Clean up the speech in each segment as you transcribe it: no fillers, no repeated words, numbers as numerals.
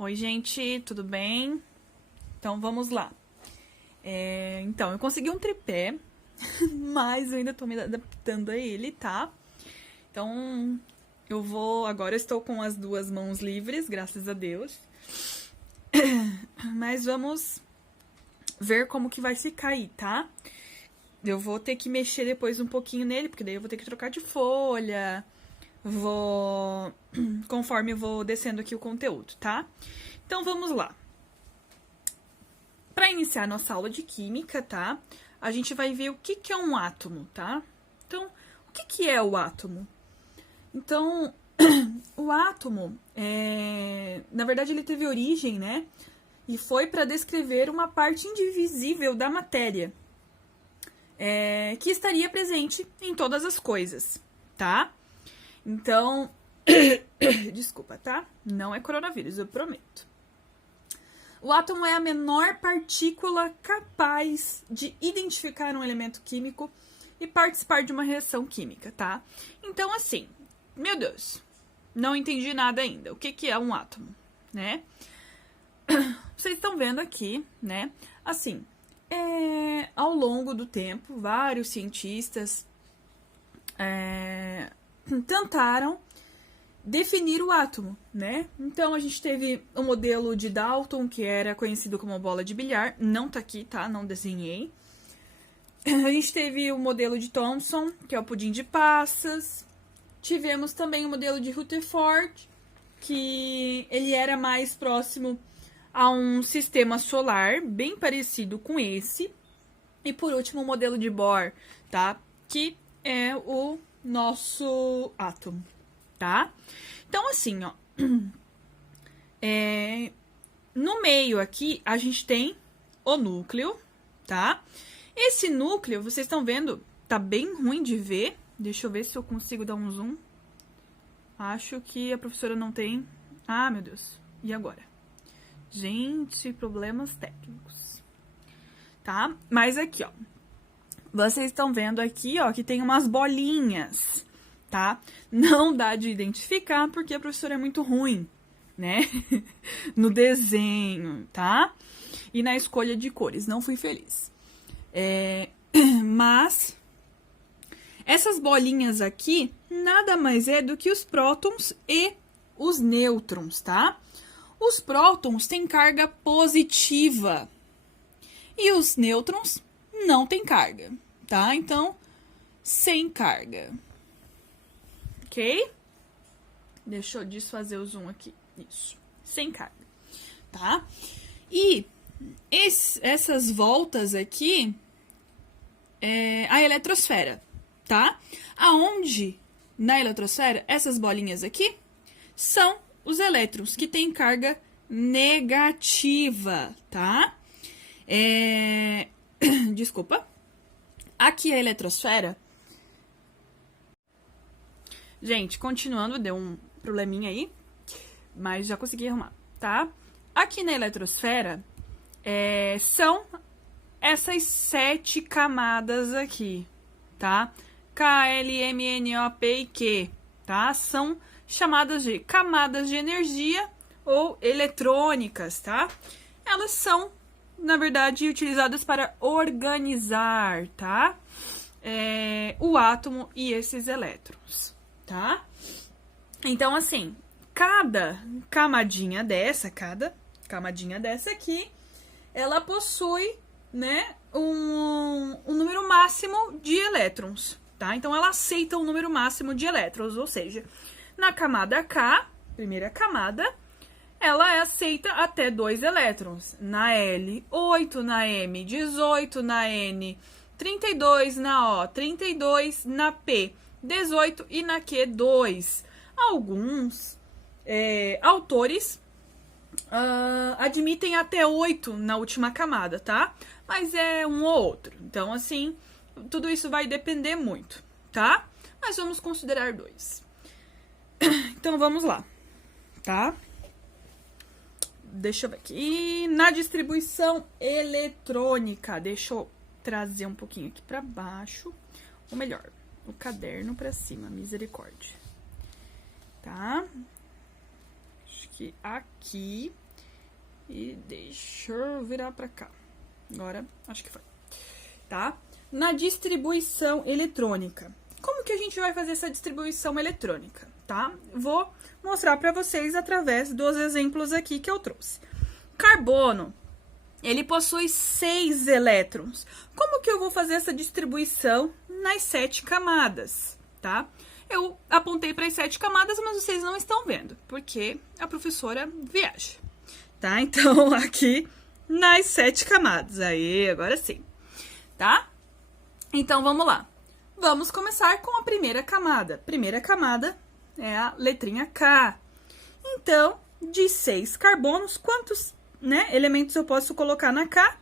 Oi, gente, tudo bem? Então, vamos lá. Então, eu consegui um tripé, mas eu ainda tô me adaptando a ele, tá? Então, agora eu estou com as duas mãos livres, graças a Deus. Mas vamos ver como que vai ficar aí, tá? Eu vou ter que mexer depois um pouquinho nele, porque daí eu vou ter que trocar de folha. Conforme eu vou descendo aqui o conteúdo, tá? Então, vamos lá. Para iniciar nossa aula de química, tá? A gente vai ver o que é um átomo, tá? Então, o que é o átomo? Então, o átomo, na verdade, ele teve origem, né? E foi para descrever uma parte indivisível da matéria, que estaria presente em todas as coisas, tá? Então, desculpa, tá? Não é coronavírus, eu prometo. O átomo é a menor partícula capaz de identificar um elemento químico e participar de uma reação química, tá? Então, assim, meu Deus, não entendi nada ainda. O que é um átomo, né? Vocês estão vendo aqui, né? Assim, ao longo do tempo, vários cientistas tentaram definir o átomo, né? Então, a gente teve o modelo de Dalton, que era conhecido como bola de bilhar. Não tá aqui, tá? Não desenhei. A gente teve o modelo de Thomson, que é o pudim de passas. Tivemos também o modelo de Rutherford, que ele era mais próximo a um sistema solar, bem parecido com esse. E, por último, o modelo de Bohr, tá? Que é o nosso átomo, tá? Então, assim, ó, no meio aqui, a gente tem o núcleo, tá? Esse núcleo, vocês estão vendo, tá bem ruim de ver. Deixa eu ver se eu consigo dar um zoom. Acho que a professora não tem... Ah, meu Deus. E agora? Gente, problemas técnicos. Tá? Mas aqui, ó. Vocês estão vendo aqui, ó, que tem umas bolinhas, tá? Não dá de identificar porque a professora é muito ruim, né? No desenho, tá? E na escolha de cores. Não fui feliz. Mas essas bolinhas aqui nada mais é do que os prótons e os nêutrons, tá? Os prótons têm carga positiva e os nêutrons não têm carga, tá? Então, sem carga. Ok? Deixa eu desfazer o zoom aqui. Isso. Sem carga. Tá? E essas voltas aqui é a eletrosfera, tá? Aonde na eletrosfera essas bolinhas aqui são os elétrons que têm carga negativa, tá? Desculpa. Aqui a eletrosfera. Gente, continuando, deu um probleminha aí, mas já consegui arrumar, tá? Aqui na eletrosfera são essas 7 camadas aqui, tá? K, L, M, N, O, P e Q, tá? São chamadas de camadas de energia ou eletrônicas, tá? Elas são, na verdade, utilizadas para organizar, tá? O átomo e esses elétrons, tá? Então, assim, cada camadinha dessa aqui, ela possui, né, um número máximo de elétrons, tá? Então, ela aceita um número máximo de elétrons, ou seja, na camada K, primeira camada, ela aceita até 2 elétrons. Na L, 8, na M, 18, na N, 32, na O, 32, na P, 18 e na Q, 2. Alguns autores admitem até 8 na última camada, tá? Mas é um ou outro. Então, assim, tudo isso vai depender muito, tá? Mas vamos considerar 2. Então, vamos lá, tá? Deixa eu ver aqui. E na distribuição eletrônica, deixa eu trazer um pouquinho aqui pra baixo. Ou melhor, o caderno pra cima, misericórdia. Tá? Acho que aqui E deixa eu virar pra cá. Agora, acho que foi. Tá? Na distribuição eletrônica. Como que a gente vai fazer essa distribuição eletrônica, tá? Vou mostrar para vocês através dos exemplos aqui que eu trouxe. Carbono, ele possui 6 elétrons. Como que eu vou fazer essa distribuição nas 7 camadas, tá? Eu apontei para as 7 camadas, mas vocês não estão vendo, porque a professora viaja, tá? Então, aqui nas 7 camadas. Aí, agora sim, tá? Então, vamos lá. Vamos começar com a primeira camada. Primeira camada é a letrinha K. Então, de 6 carbonos, quantos, né, elementos eu posso colocar na K?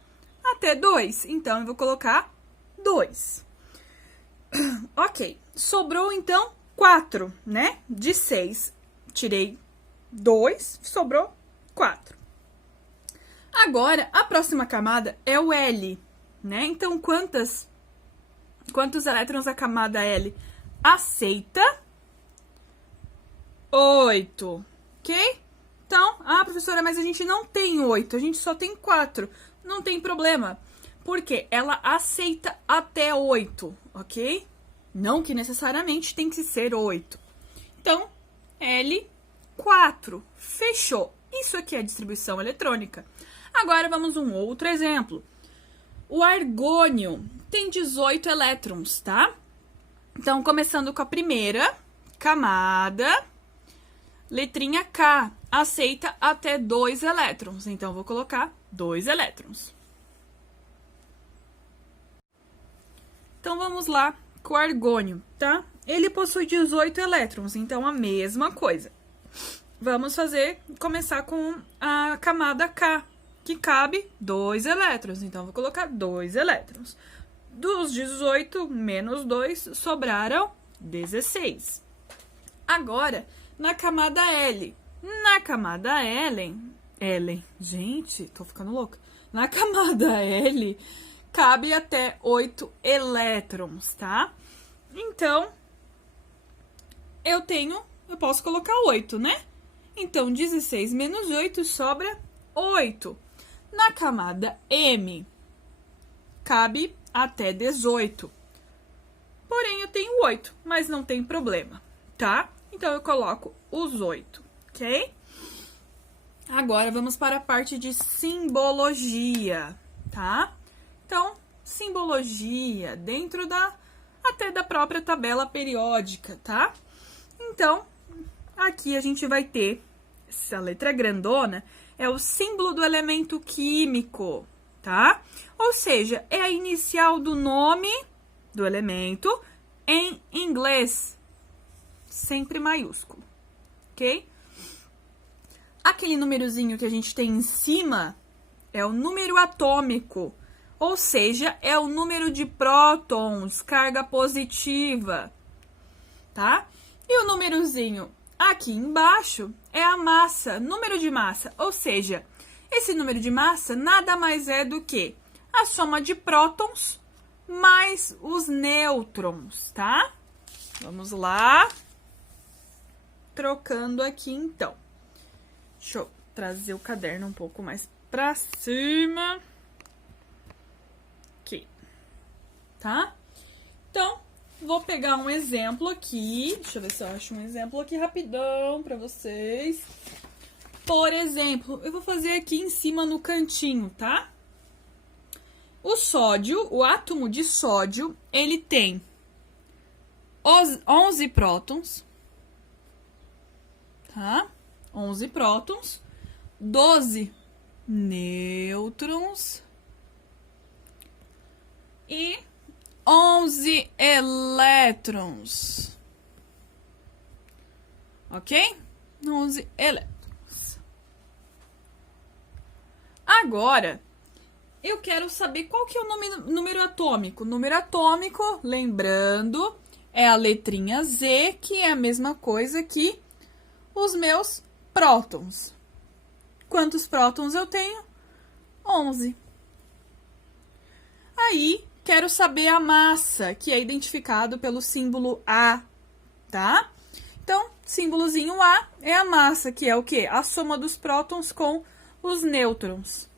Até 2. Então, eu vou colocar 2. Ok. Sobrou, então, 4, né? De 6, tirei 2, sobrou 4. Agora, a próxima camada é o L, né? Então, quantos elétrons a camada L aceita? 8, ok? Então, professora, mas a gente não tem 8, a gente só tem 4. Não tem problema, porque ela aceita até 8, ok? Não que necessariamente tem que ser 8. Então, L4, fechou. Isso aqui é a distribuição eletrônica. Agora, vamos a um outro exemplo. O argônio tem 18 elétrons, tá? Então, começando com a primeira camada, letrinha K, aceita até 2 elétrons. Então, vou colocar 2 elétrons. Então, vamos lá com o argônio, tá? Ele possui 18 elétrons, então a mesma coisa. Vamos começar com a camada K, que cabe 2 elétrons. Então, vou colocar 2 elétrons. Dos 18 menos 2, sobraram 16. Agora, na camada L. Na camada L, gente, tô ficando louca. Na camada L, cabe até 8 elétrons, tá? Então, eu posso colocar 8, né? Então, 16 menos 8 sobra 8. Na camada M, cabe até 18. Porém, eu tenho 8, mas não tem problema, tá? Então, eu coloco os 8, ok? Agora, vamos para a parte de simbologia, tá? Então, simbologia dentro até da própria tabela periódica, tá? Então, aqui a gente vai ter essa letra grandona, é o símbolo do elemento químico, tá? Ou seja, é a inicial do nome do elemento em inglês, sempre maiúsculo, ok? Aquele númerozinho que a gente tem em cima é o número atômico, ou seja, é o número de prótons, carga positiva, tá? E o númerozinho aqui embaixo é a massa, número de massa, ou seja, esse número de massa nada mais é do que a soma de prótons mais os nêutrons, tá? Vamos lá. Trocando aqui, então. Deixa eu trazer o caderno um pouco mais pra cima. Aqui. Tá? Então, vou pegar um exemplo aqui. Deixa eu ver se eu acho um exemplo aqui rapidão pra vocês. Por exemplo, eu vou fazer aqui em cima no cantinho, tá? O sódio, o átomo de sódio, ele tem 11 prótons, tá? 11 prótons, 12 nêutrons e 11 elétrons. Ok? 11 elétrons. Agora, eu quero saber qual que é o número atômico. O número atômico, lembrando, é a letrinha Z, que é a mesma coisa que os meus prótons. Quantos prótons eu tenho? 11. Aí, quero saber a massa, que é identificado pelo símbolo A, tá? Então, símbolozinho A é a massa, que é o quê? A soma dos prótons com os nêutrons.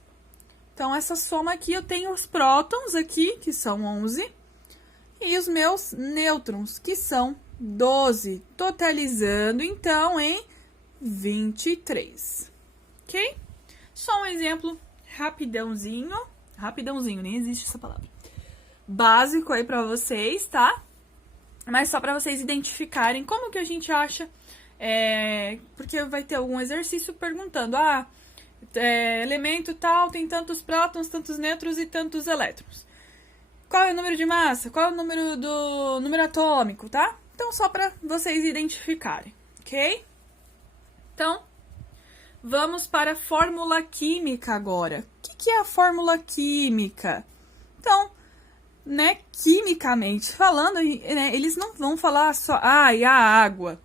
Então, essa soma aqui, eu tenho os prótons aqui, que são 11, e os meus nêutrons, que são 12, totalizando, então, em 23. Ok? Só um exemplo rapidãozinho, nem existe essa palavra, básico aí pra vocês, tá? Mas só pra vocês identificarem como que a gente acha, porque vai ter algum exercício perguntando, elemento tal tem tantos prótons, tantos nêutrons e tantos elétrons. Qual é o número de massa? Qual é o número do número atômico, tá? Então, só para vocês identificarem, ok? Então, vamos para a fórmula química agora. O que é a fórmula química? Então, né, quimicamente falando, né, eles não vão falar só, e a água.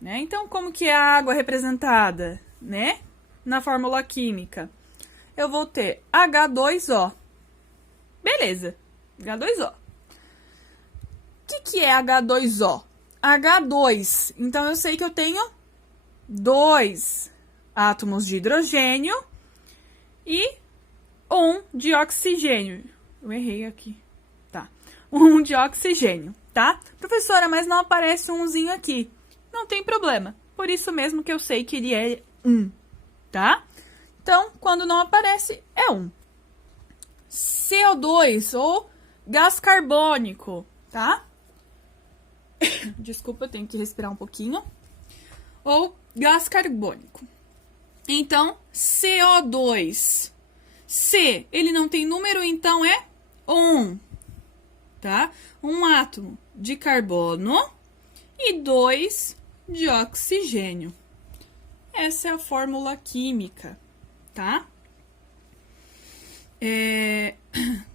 Né? Então, como que é a água representada, né? Na fórmula química, eu vou ter H2O. Beleza, H2O. O que é H2O? H2. Então, eu sei que eu tenho 2 átomos de hidrogênio e 1 de oxigênio. Eu errei aqui. Tá. 1 de oxigênio, tá? Professora, mas não aparece umzinho aqui. Não tem problema. Por isso mesmo que eu sei que ele é 1. Tá? Então, quando não aparece, é 1. CO2, ou gás carbônico, tá? Desculpa, eu tenho que respirar um pouquinho. Ou gás carbônico. Então, CO2. C, ele não tem número, então é 1. Tá? Um átomo de carbono e 2 de oxigênio. Essa é a fórmula química, tá?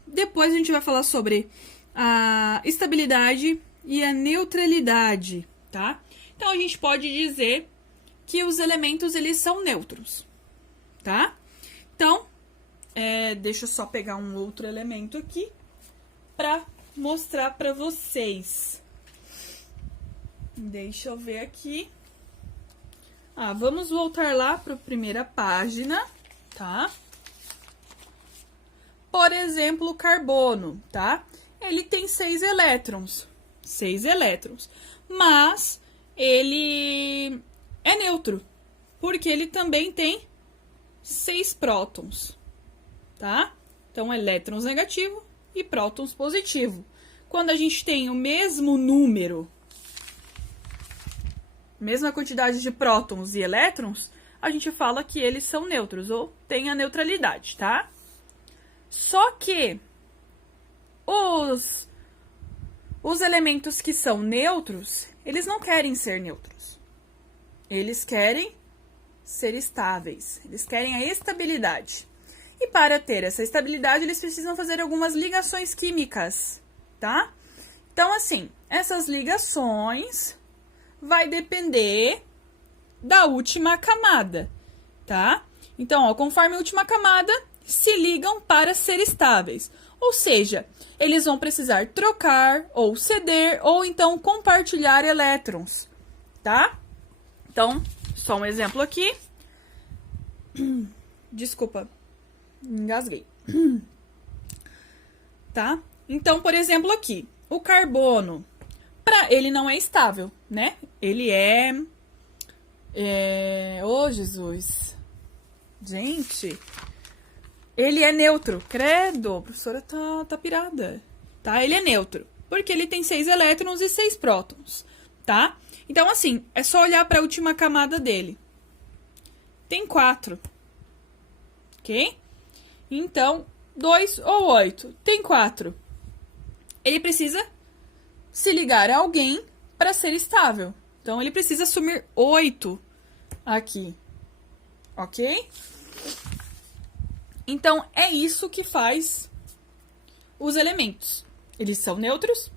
Depois a gente vai falar sobre a estabilidade e a neutralidade, tá? Então, a gente pode dizer que os elementos, eles são neutros, tá? Então, deixa eu só pegar um outro elemento aqui para mostrar para vocês. Deixa eu ver aqui. Vamos voltar lá para a primeira página, tá? Por exemplo, o carbono, tá? Ele tem 6 elétrons. 6 elétrons. Mas ele é neutro, porque ele também tem 6 prótons, tá? Então, elétrons negativo e prótons positivo. Quando a gente tem o mesmo número, mesma quantidade de prótons e elétrons, a gente fala que eles são neutros, ou tem a neutralidade, tá? Só que os elementos que são neutros, eles não querem ser neutros. Eles querem ser estáveis, eles querem a estabilidade. E para ter essa estabilidade, eles precisam fazer algumas ligações químicas, tá? Então, assim, essas ligações vai depender da última camada, tá? Então, conforme a última camada, se ligam para ser estáveis. Ou seja, eles vão precisar trocar, ou ceder, ou então compartilhar elétrons, tá? Então, só um exemplo aqui. Desculpa, engasguei. Tá? Então, por exemplo, aqui, o carbono, ele não é estável, né? Ele Ô, Jesus! Gente! Ele é neutro. Credo, a professora tá pirada. Tá? Ele é neutro. Porque ele tem 6 elétrons e 6 prótons. Tá? Então, assim, é só olhar para a última camada dele. Tem 4. Ok? Então, 2 ou 8. Tem 4. Ele precisa se ligar a alguém para ser estável. Então, ele precisa assumir 8 aqui. Ok? Então, é isso que faz os elementos. Eles são neutros,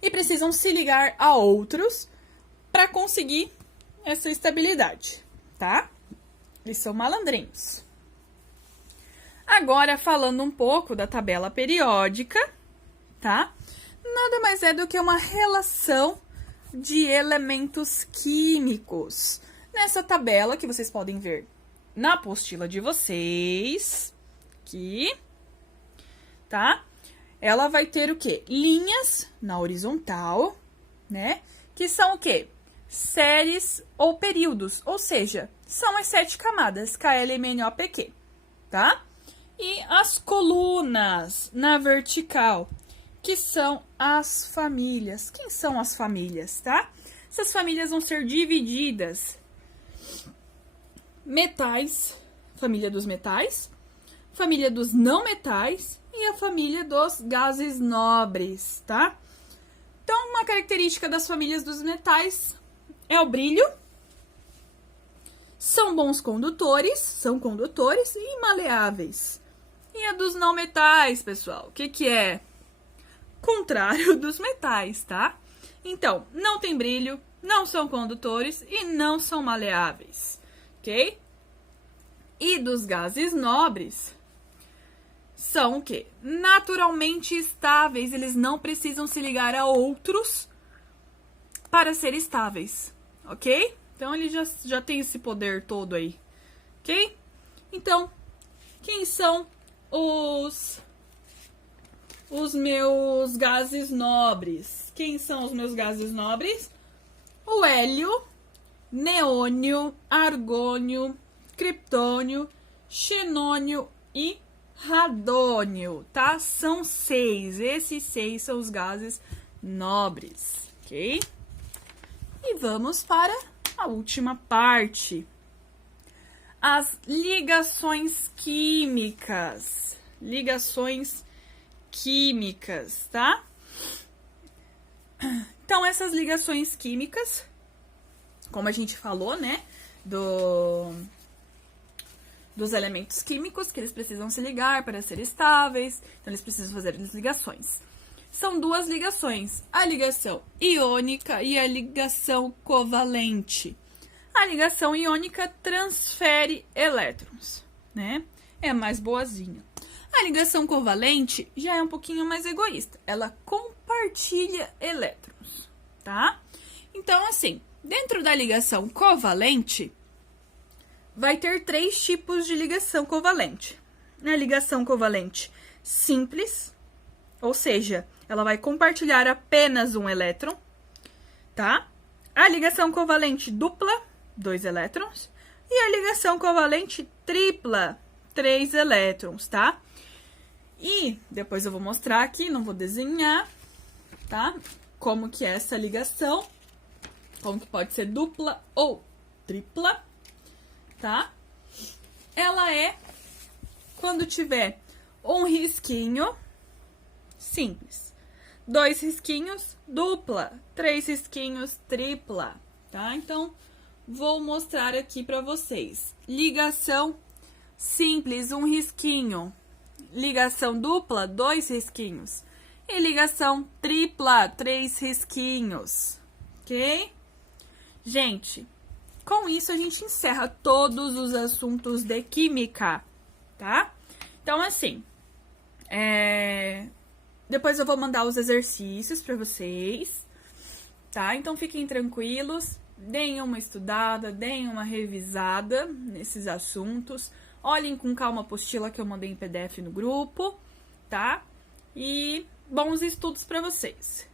e precisam se ligar a outros para conseguir essa estabilidade, tá? Eles são malandrinhos. Agora, falando um pouco da tabela periódica, tá? Nada mais é do que uma relação de elementos químicos. Nessa tabela que vocês podem ver na apostila de vocês, aqui, tá? Ela vai ter o quê? Linhas na horizontal, né? Que são o quê? Séries ou períodos, ou seja, são as 7 camadas, K, L, M, N, O, P, Q, tá? E as colunas na vertical, que são as famílias. Quem são as famílias, tá? Essas famílias vão ser divididas. Metais, família dos metais, família dos não metais e a família dos gases nobres, tá? Então, uma característica das famílias dos metais é o brilho. São bons condutores, são condutores e maleáveis. E a dos não metais, pessoal, o que é? Contrário dos metais, tá? Então, não tem brilho, não são condutores e não são maleáveis, ok? E dos gases nobres são o quê? Naturalmente estáveis, eles não precisam se ligar a outros para ser estáveis, ok? Então, ele já tem esse poder todo aí, ok? Então, quem são os meus gases nobres? Quem são os meus gases nobres? O hélio, neônio, argônio, criptônio, xenônio e radônio, tá? São 6. Esses 6 são os gases nobres, ok? E vamos para a última parte. As ligações químicas. Ligações químicas, tá? Então, essas ligações químicas, como a gente falou, né? Dos elementos químicos, que eles precisam se ligar para ser estáveis. Então, eles precisam fazer as ligações. São 2 ligações, a ligação iônica e a ligação covalente. A ligação iônica transfere elétrons, né? É mais boazinha. A ligação covalente já é um pouquinho mais egoísta. Ela compartilha elétrons, tá? Então, assim, dentro da ligação covalente, vai ter 3 tipos de ligação covalente. Na ligação covalente simples, ou seja, ela vai compartilhar apenas um elétron, tá? A ligação covalente dupla, 2 elétrons. E a ligação covalente tripla, 3 elétrons, tá? E depois eu vou mostrar aqui, não vou desenhar, tá? Como que é essa ligação, como que pode ser dupla ou tripla, tá? Ela é quando tiver um risquinho simples, 2 risquinhos dupla, 3 risquinhos tripla, tá? Então, vou mostrar aqui para vocês. Ligação simples, 1 risquinho. Ligação dupla, 2 risquinhos. E ligação tripla, 3 risquinhos, ok? Gente, com isso a gente encerra todos os assuntos de química, tá? Então, assim, depois eu vou mandar os exercícios para vocês, tá? Então, fiquem tranquilos, deem uma estudada, deem uma revisada nesses assuntos. Olhem com calma a apostila que eu mandei em PDF no grupo, tá? E bons estudos para vocês.